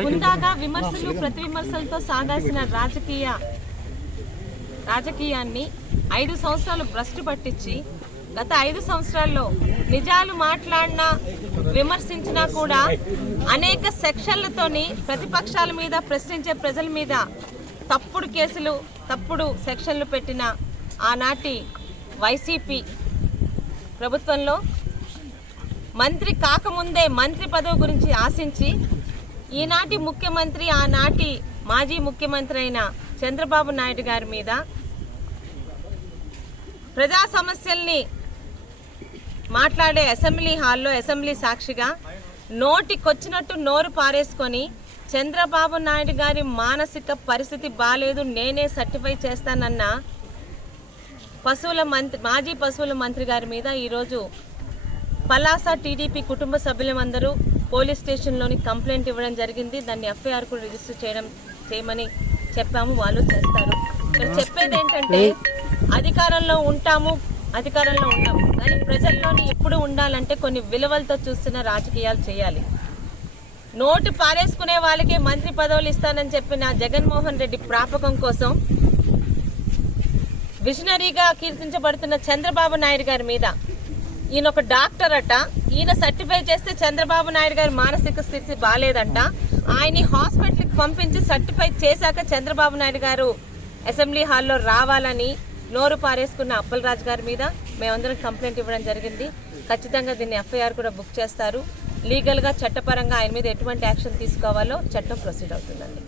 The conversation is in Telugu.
ముందాగా విమర్శలు ప్రతి విమర్శలతో సాగాల్సిన రాజకీయాన్ని 5 సంవత్సరాలు భ్రష్టు పట్టించి గత 5 సంవత్సరాల్లో నిజాలు మాట్లాడినా విమర్శించినా కూడా అనేక సెక్షన్లతోని ప్రతిపక్షాల మీద ప్రశ్నించే ప్రజల మీద తప్పుడు కేసులు తప్పుడు సెక్షన్లు పెట్టిన ఆనాటి వైసీపీ ప్రభుత్వంలో మంత్రి కాకముందే మంత్రి పదవి గురించి ఆశించి ఈనాటి ముఖ్యమంత్రి ఆనాటి మాజీ ముఖ్యమంత్రి అయిన చంద్రబాబు నాయుడు గారి మీద ప్రజా సమస్యల్ని మాట్లాడే అసెంబ్లీ హాల్లో అసెంబ్లీ సాక్షిగా నోటికొచ్చినట్టు నోరు పారేసుకొని చంద్రబాబు నాయుడు గారి మానసిక పరిస్థితి బాలేదు నేనే సర్టిఫై చేస్తానన్న మాజీ పశువుల మంత్రి గారి మీద ఈరోజు పలాస టీడీపీ కుటుంబ సభ్యులందరూ పోలీస్ స్టేషన్లోని కంప్లైంట్ ఇవ్వడం జరిగింది. దాన్ని ఎఫ్ఐఆర్ కూడా రిజిస్టర్ చేయమని చెప్పాము, వాళ్ళు చేస్తారు. చెప్పేది ఏంటంటే అధికారంలో ఉంటాము కానీ ప్రజల్లోని ఎప్పుడు ఉండాలంటే కొన్ని విలువలతో చూస్తున్న రాజకీయాలు చేయాలి. నోటు పారేసుకునే వాళ్ళకే మంత్రి పదవులు ఇస్తానని చెప్పిన జగన్మోహన్ రెడ్డి ప్రాపకం కోసం విజనరీగా కీర్తించబడుతున్న చంద్రబాబు నాయుడు గారి మీద ఈయన ఒక డాక్టర్ అట, ఈయన సర్టిఫై చేస్తే చంద్రబాబు నాయుడు గారి మానసిక స్థితి బాగాలేదంట, ఆయన్ని హాస్పిటల్కి పంపించి సర్టిఫై చేశాక చంద్రబాబు నాయుడు గారు అసెంబ్లీ హాల్లో రావాలని నోరు పారేసుకున్న అప్పలరాజు గారి మీద మేమందరం కంప్లైంట్ ఇవ్వడం జరిగింది. ఖచ్చితంగా దీన్ని ఎఫ్ఐఆర్ కూడా బుక్ చేస్తారు. లీగల్గా చట్టపరంగా ఆయన మీద ఎటువంటి యాక్షన్ తీసుకోవాలో చట్టం ప్రొసీడ్ అవుతుందండి.